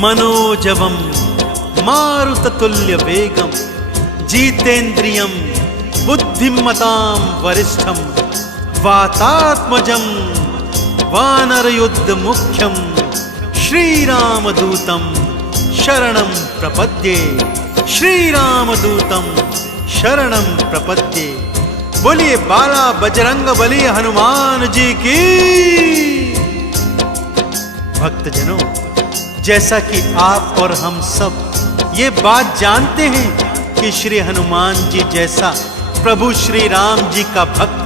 मनोजवम मारुततुल्य वेगम जितेन्द्रियं बुद्धिमतां वरिष्ठं वातात्मजं वानरयुद्ध मुख्यं श्रीरामदूतं शरणं प्रपद्ये। श्रीरामदूतं शरणं प्रपद्ये। बोलिए बाला बजरंग बली हनुमान जी की। भक्तजनों, जैसा कि आप और हम सब ये बात जानते हैं कि श्री हनुमान जी जैसा प्रभु श्री राम जी का भक्त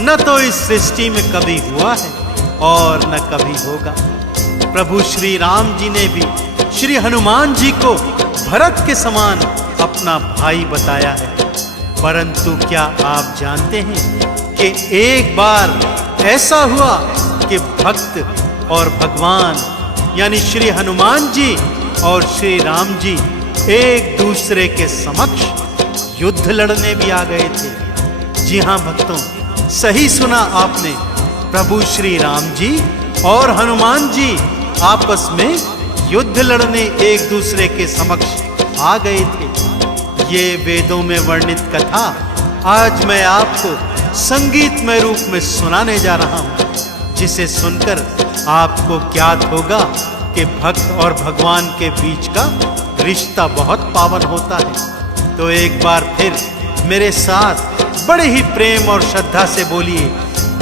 न तो इस सृष्टि में कभी हुआ है और न कभी होगा। प्रभु श्री राम जी ने भी श्री हनुमान जी को भरत के समान अपना भाई बताया है। परंतु क्या आप जानते हैं कि एक बार ऐसा हुआ कि भक्त और भगवान यानी श्री हनुमान जी और श्री राम जी एक दूसरे के समक्ष युद्ध लड़ने भी आ गए थे। जी हाँ भक्तों, सही सुना आपने। प्रभु श्री राम जी और हनुमान जी आपस में युद्ध लड़ने एक दूसरे के समक्ष आ गए थे। ये वेदों में वर्णित कथा आज मैं आपको संगीतमय रूप में सुनाने जा रहा हूँ, जिसे सुनकर आपको ज्ञात होगा कि भक्त और भगवान के बीच का रिश्ता बहुत पावन होता है। तो एक बार फिर मेरे साथ बड़े ही प्रेम और श्रद्धा से बोलिए,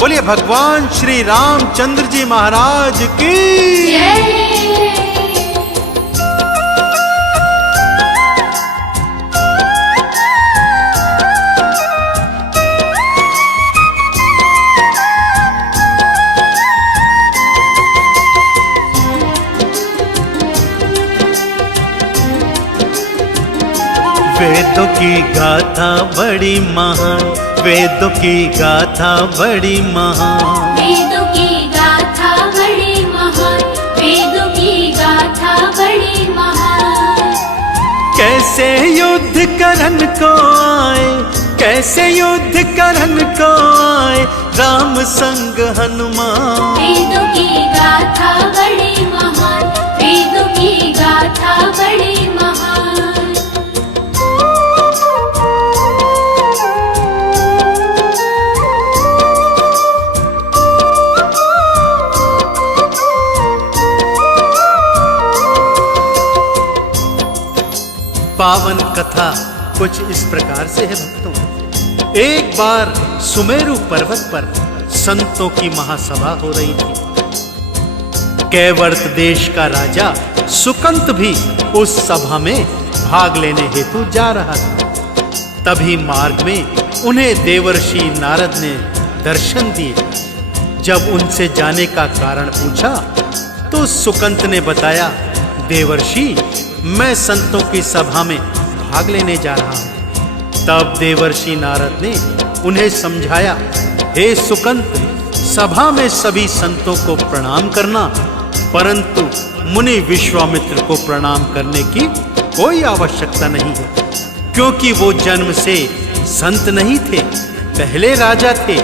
बोलिए भगवान श्री रामचंद्र जी महाराज की। वेदों की गाथा बड़ी महान, वेदों की गाथा बड़ी महान, वेदों की गाथा बड़ी महान, वेदों की गाथा बड़ी महान। कैसे युद्ध करन को आए, कैसे युद्ध करन को आए राम संग हनुमान। वेदों की गाथा बड़ी महान, वेदों की गाथा बड़ी महान। पावन कथा कुछ इस प्रकार से है भक्तों। एक बार सुमेरु पर्वत पर संतों की महासभा हो रही थी। कैवर्त देश का राजा सुकंत भी उस सभा में भाग लेने हेतु जा रहा था। तभी मार्ग में उन्हें देवर्षि नारद ने दर्शन दिए। जब उनसे जाने का कारण पूछा तो सुकंत ने बताया, देवर्षि मैं संतों की सभा में भाग लेने जा रहा हूं। तब देवर्षि नारद ने उन्हें समझाया, हे सुकंत, सभा में सभी संतों को प्रणाम करना, परंतु मुनि विश्वामित्र को प्रणाम करने की कोई आवश्यकता नहीं है, क्योंकि वो जन्म से संत नहीं थे, पहले राजा थे,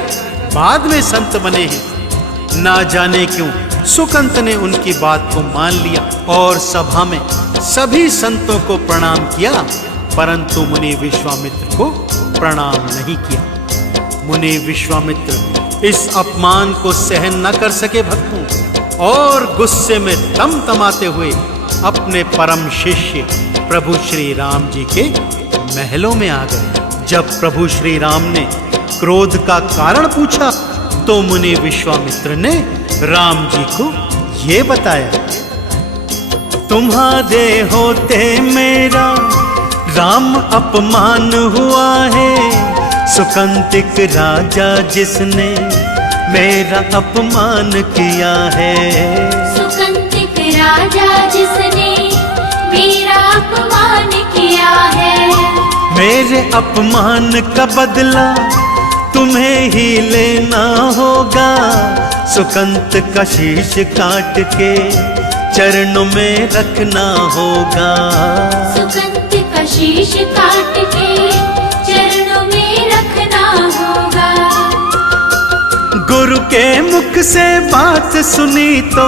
बाद में संत बने हैं। ना जाने क्यों सुकंत ने उनकी बात को मान लिया और सभा में सभी संतों को प्रणाम किया, परंतु मुनि विश्वामित्र को प्रणाम नहीं किया। मुनि विश्वामित्र इस अपमान को सहन न कर सके भक्तों, और गुस्से में तमतमाते हुए अपने परम शिष्य प्रभु श्री राम जी के महलों में आ गए। जब प्रभु श्री राम ने क्रोध का कारण पूछा तो मुनि विश्वामित्र ने राम जी को ये बताया, तुम्हारे होते मेरा राम अपमान हुआ है। सुकंतिक राजा जिसने मेरा अपमान किया है। सुकंतिक राजा जिसने मेरा अपमान किया है। मेरे अपमान का बदला तुम्हें ही लेना होगा। सुकंत का शीश काट के चरणों में रखना होगा। सुकंत का शीश काट के चरणों में रखना होगा। गुरु के मुख से बात सुनी तो,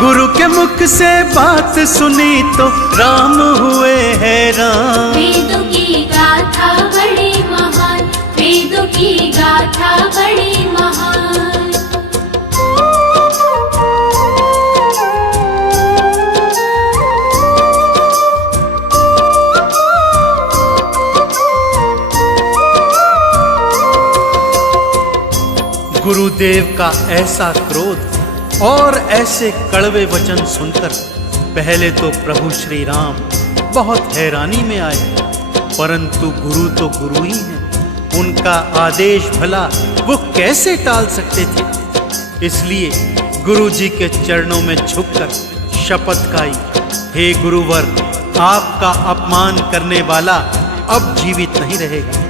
गुरु के मुख से बात सुनी तो राम हुए हैरान। वेदों की गाथा बड़ी महान, वेदों की गाथा बड़ी महान। गुरुदेव का ऐसा क्रोध और ऐसे कड़वे वचन सुनकर पहले तो प्रभु श्री राम बहुत हैरानी में आए, परंतु गुरु तो गुरु ही हैं, उनका आदेश भला वो कैसे टाल सकते थे। इसलिए गुरु जी के चरणों में झुककर शपथ खाई, हे गुरुवर, आपका अपमान करने वाला अब जीवित नहीं रहेगा।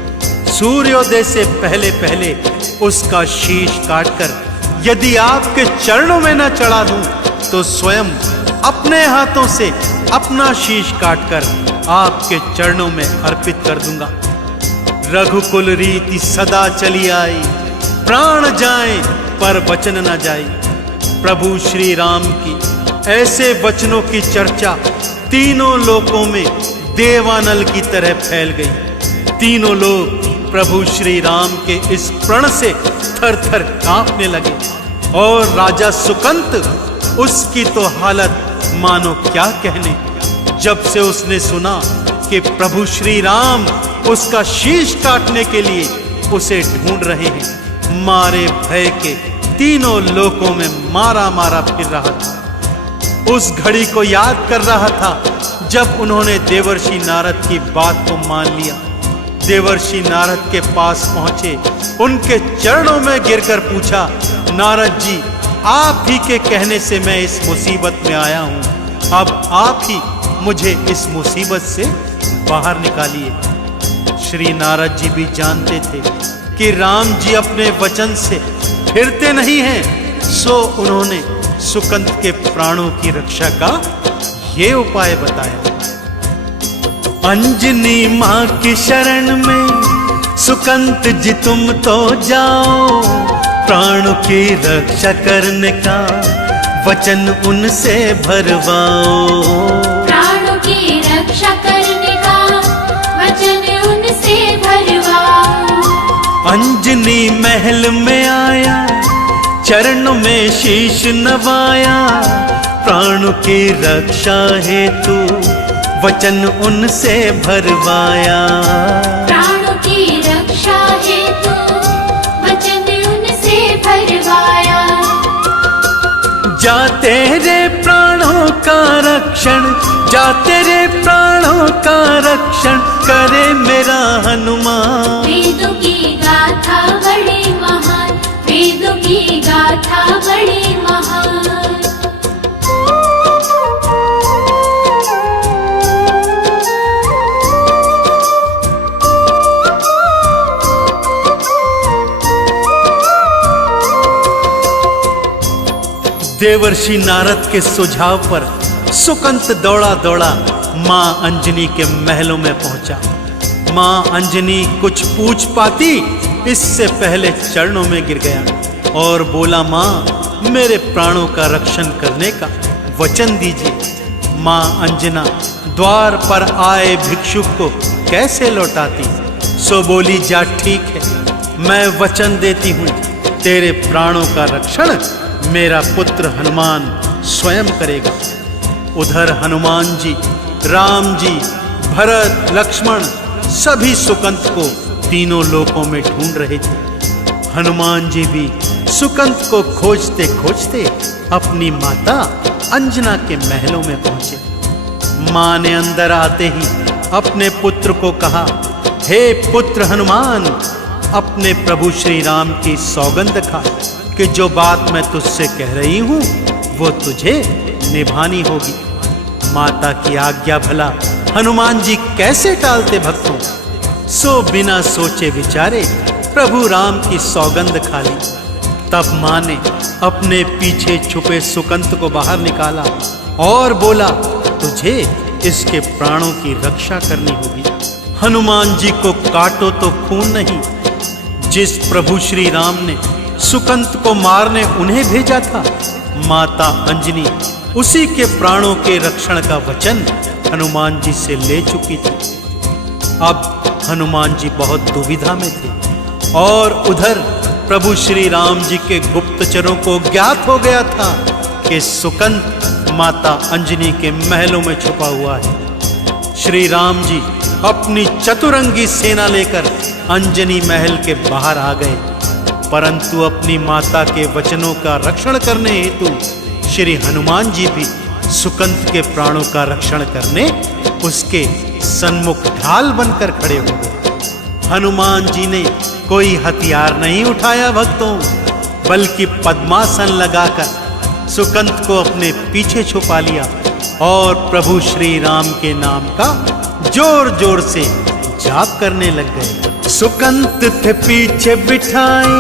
सूर्योदय से पहले पहले उसका शीश काटकर यदि आपके चरणों में न चढ़ा दूं तो स्वयं अपने हाथों से अपना शीश काटकर आपके चरणों में अर्पित कर दूंगा। रघुकुल रीति सदा चली आई, प्राण जाए पर वचन न जाए। प्रभु श्री राम की ऐसे वचनों की चर्चा तीनों लोकों में देवानल की तरह फैल गई। तीनों लोग प्रभु श्री राम के इस प्रण से थर थर कांपने लगे और राजा सुकंत, उसकी तो हालत मानो क्या कहने। जब से उसने सुना कि प्रभु श्री राम उसका शीश काटने के लिए उसे ढूंढ रहे हैं, मारे भय के तीनों लोकों में मारा मारा फिर रहा था। उस घड़ी को याद कर रहा था जब उन्होंने देवर्षि नारद की बात को मान लिया। देवर्षि नारद के पास पहुंचे, उनके चरणों में गिरकर पूछा, नारद जी, आप ही के कहने से मैं इस मुसीबत में आया हूं, अब आप ही मुझे इस मुसीबत से बाहर निकालिए। श्री नारद जी भी जानते थे कि राम जी अपने वचन से फिरते नहीं हैं, सो उन्होंने सुकंत के प्राणों की रक्षा का ये उपाय बताया। अंजनी माँ की शरण में सुकंत जी तुम तो जाओ, प्राणों की रक्षा करने का वचन उनसे भरवाओ। प्राणों की रक्षा करने का वचन उनसे भरवाओ। अंजनी महल में आया, चरणों में शीश नवाया, प्राणों की रक्षा हेतु वचन उनसे भरवाया। प्राणों की रक्षा हेतु वचन उनसे भरवाया। जा तेरे प्राणों का रक्षण, जा तेरे प्राणों का रक्षण करे मेरा हनुमान। वेदों की गाथा बड़ी महान, वेदों की गाथा बड़ी महान। देवर्षि नारद के सुझाव पर सुकंत दौड़ा दौड़ा मां अंजनी के महलों में पहुंचा। मां अंजनी कुछ पूछ पाती इससे पहले चरणों में गिर गया और बोला, मां, मेरे प्राणों का रक्षण करने का वचन दीजिए। मां अंजना द्वार पर आए भिक्षुक को कैसे लौटाती, सो बोली, जा ठीक है, मैं वचन देती हूं, तेरे प्राणों का रक्षण मेरा पुत्र हनुमान स्वयं करेगा। उधर हनुमान जी, राम जी, भरत, लक्ष्मण सभी सुकंत को तीनों लोकों में ढूंढ रहे थे। हनुमान जी भी सुकंत को खोजते खोजते अपनी माता अंजना के महलों में पहुंचे। मां ने अंदर आते ही अपने पुत्र को कहा, हे पुत्र हनुमान, अपने प्रभु श्री राम की सौगंध खा कि जो बात मैं तुझसे कह रही हूं वो तुझे निभानी होगी। माता की आज्ञा भला हनुमान जी कैसे टालते भक्तों। सो बिना सोचे विचारे प्रभु राम की सौगंध खा ली। तब मां ने अपने पीछे छुपे सुकंत को बाहर निकाला और बोला, तुझे इसके प्राणों की रक्षा करनी होगी। हनुमान जी को काटो तो खून नहीं। जिस प्रभु श्री राम ने सुकंत को मारने उन्हें भेजा था, माता अंजनी उसी के प्राणों के रक्षण का वचन हनुमान जी से ले चुकी थी। अब हनुमान जी बहुत दुविधा में थे और उधर प्रभु श्री राम जी के गुप्तचरों को ज्ञात हो गया था कि सुकंत माता अंजनी के महलों में छुपा हुआ है। श्री राम जी अपनी चतुरंगी सेना लेकर अंजनी महल के बाहर आ गए, परंतु अपनी माता के वचनों का रक्षण करने हेतु श्री हनुमान जी भी सुकंत के प्राणों का रक्षण करने उसके सन्मुख ढाल बनकर खड़े हो गए। हनुमान जी ने कोई हथियार नहीं उठाया भक्तों, बल्कि पद्मासन लगाकर सुकंत को अपने पीछे छुपा लिया और प्रभु श्री राम के नाम का जोर जोर से जाप करने लग गए। सुकंत थे पीछे बिठाए,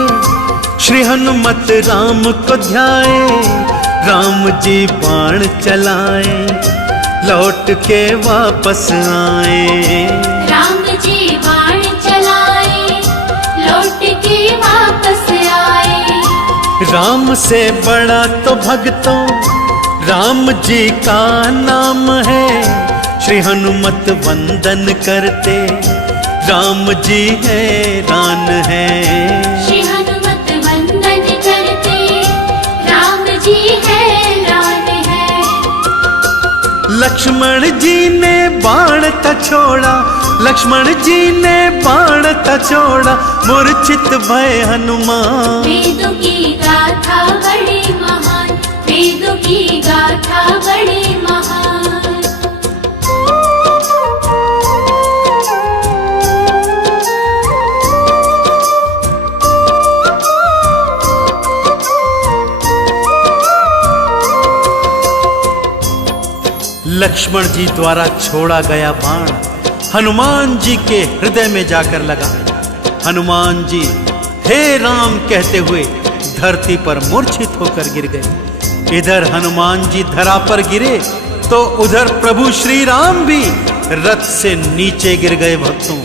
श्री हनुमत राम को ध्याए, राम जी बाण चलाए, लौट के वापस आए। राम जी बाण चलाए, लौट के वापस आए। राम से बड़ा तो भक्तों राम जी का नाम है, श्री हनुमत वंदन करते राम जी हैरान है। श्री हनुमत वंदन करते राम जी हैरान है। लक्ष्मण जी ने बाण था छोड़ा, लक्ष्मण जी ने बाण था छोड़ा, मूर्छित भय हनुमान। वेदों की गाथा बड़ी महान, वेदों की गाथा बड़ी महान। लक्ष्मण जी द्वारा छोड़ा गया बाण हनुमान जी के हृदय में जाकर लगा। हनुमान जी हे राम कहते हुए धरती पर मूर्छित होकर गिर गए। इधर हनुमान जी धरा पर गिरे तो उधर प्रभु श्री राम भी रथ से नीचे गिर गए भक्तों,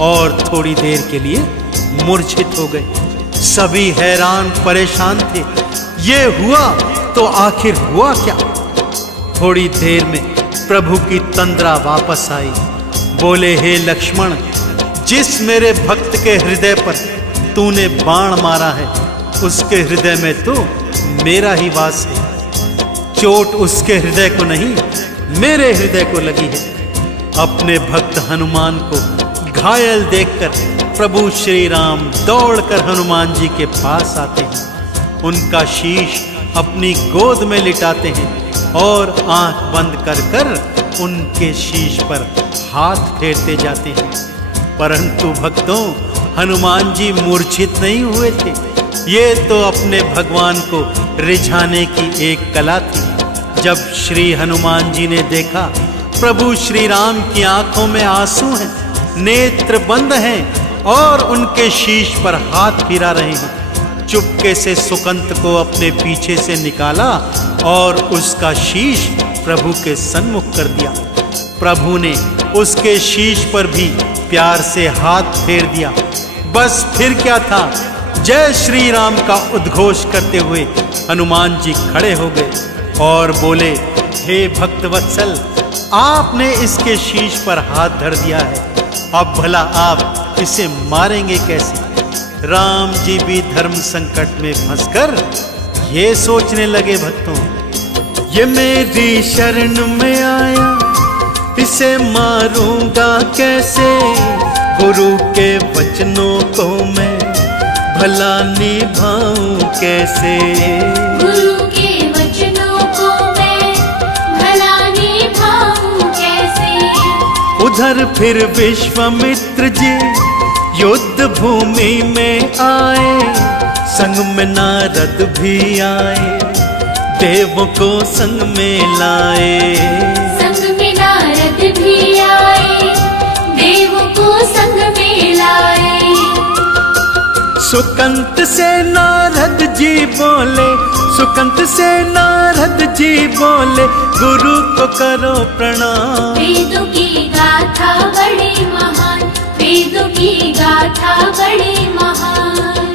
और थोड़ी देर के लिए मूर्छित हो गए। सभी हैरान परेशान थे, ये हुआ तो आखिर हुआ क्या। थोड़ी देर में प्रभु की तंद्रा वापस आई। बोले हे लक्ष्मण, जिस मेरे भक्त के हृदय पर तूने बाण मारा है उसके हृदय में तो मेरा ही वास है। चोट उसके हृदय को नहीं, मेरे हृदय को लगी है। अपने भक्त हनुमान को घायल देखकर प्रभु श्री राम दौड़कर हनुमान जी के पास आते हैं, उनका शीश अपनी गोद में लिटाते हैं और आंख बंद कर कर उनके शीश पर हाथ फेरते जाते हैं। परंतु भक्तों, हनुमान जी मूर्छित नहीं हुए थे। ये तो अपने भगवान को रिझाने की एक कला थी। जब श्री हनुमान जी ने देखा प्रभु श्री राम की आंखों में आंसू हैं, नेत्र बंद हैं और उनके शीश पर हाथ फिरा रहे हैं, चुपके से सुकंत को अपने पीछे से निकाला और उसका शीश प्रभु के सन्मुख कर दिया। प्रभु ने उसके शीश पर भी प्यार से हाथ फेर दिया। बस फिर क्या था, जय श्री राम का उद्घोष करते हुए हनुमान जी खड़े हो गए और बोले, हे भक्त वत्सल, आपने इसके शीश पर हाथ धर दिया है, अब भला आप इसे मारेंगे कैसे। राम जी भी धर्म संकट में फंसकर ये सोचने लगे, भक्तों, ये मेरी शरण में आया, इसे मारूंगा कैसे। गुरु के वचनों को मैं भला निभाऊं कैसे। गुरु के वचनों को मैं भला निभाऊं कैसे। उधर फिर विश्वामित्र जी युद्ध भूमि में आए, संग में नारद भी आए, देवों को संग में लाए। संग में नारद भी आए, देवों को संग में लाए। सुकंत से नारद जी बोले, सुकंत से नारद जी बोले, गुरु को करो प्रणाम। वेदों की गाथा बड़ी महान, वेदों की गाथा बड़ी महान।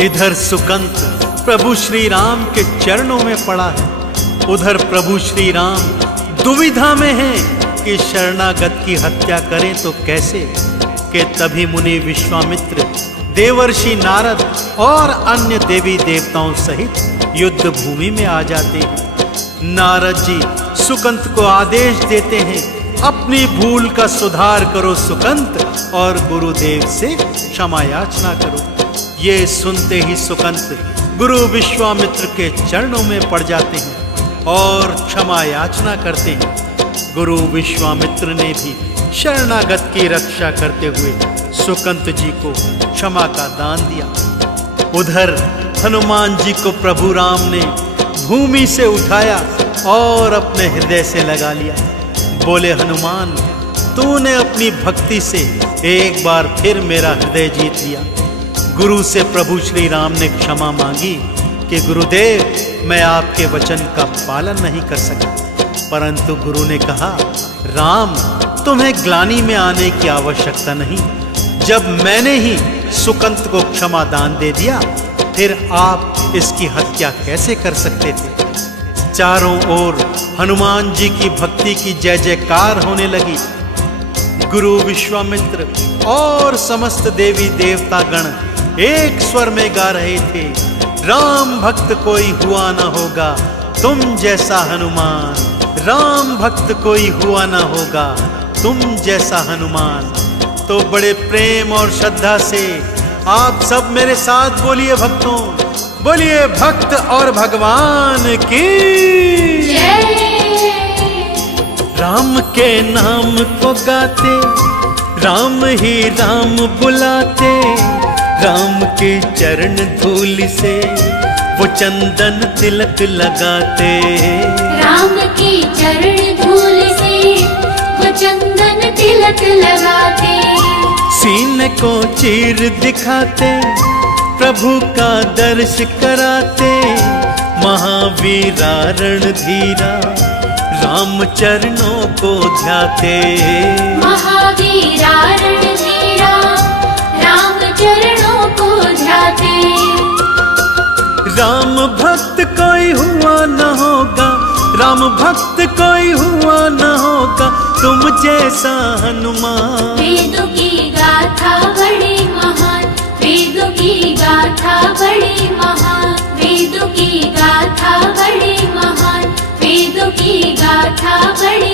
इधर सुकंत प्रभु श्री राम के चरणों में पड़ा है, उधर प्रभु श्री राम दुविधा में हैं कि शरणागत की हत्या करें तो कैसे। कि तभी मुनि विश्वामित्र, देवर्षि नारद और अन्य देवी देवताओं सहित युद्ध भूमि में आ जाते हैं। नारद जी सुकंत को आदेश देते हैं, अपनी भूल का सुधार करो सुकंत, और गुरुदेव से क्षमा याचना करो। ये सुनते ही सुकंत गुरु विश्वामित्र के चरणों में पड़ जाते हैं और क्षमा याचना करते हैं। गुरु विश्वामित्र ने भी शरणागत की रक्षा करते हुए सुकंत जी को क्षमा का दान दिया। उधर हनुमान जी को प्रभु राम ने भूमि से उठाया और अपने हृदय से लगा लिया। बोले, हनुमान, तूने अपनी भक्ति से एक बार फिर मेरा हृदय जीत लिया। गुरु से प्रभु श्री राम ने क्षमा मांगी कि गुरुदेव, मैं आपके वचन का पालन नहीं कर सका। परंतु गुरु ने कहा, राम, तुम्हें ग्लानि में आने की आवश्यकता नहीं। जब मैंने ही सुकंत को क्षमा दान दे दिया, फिर आप इसकी हत्या कैसे कर सकते थे। चारों ओर हनुमान जी की भक्ति की जय जयकार होने लगी। गुरु विश्वामित्र और समस्त देवी देवता गण एक स्वर में गा रहे थे, राम भक्त कोई हुआ न होगा तुम जैसा हनुमान, राम भक्त कोई हुआ न होगा तुम जैसा हनुमान। तो बड़े प्रेम और श्रद्धा से आप सब मेरे साथ बोलिए भक्तों, बोलिए भक्त और भगवान की राम के नाम को गाते, राम ही राम बुलाते, राम के चरण धूल से वो चंदन तिलक लगाते। राम के चरण धूल से वो चंदन तिलक लगाते। सीने को चीर दिखाते, प्रभु का दर्श कराते, महावीरा रणधीरा राम चरणों को ध्याते। महावीरा रणधीरा राम चरणों को ध्याते। राम भक्त कोई हुआ न होगा, राम भक्त कोई हुआ न होगा तुम जैसा हनुमान। वेदों की गाथा बड़ी महान, वेदों की गाथा बड़ी महान, वेदों की गाथा बड़ी महान, वेदों की गाथा बड़ी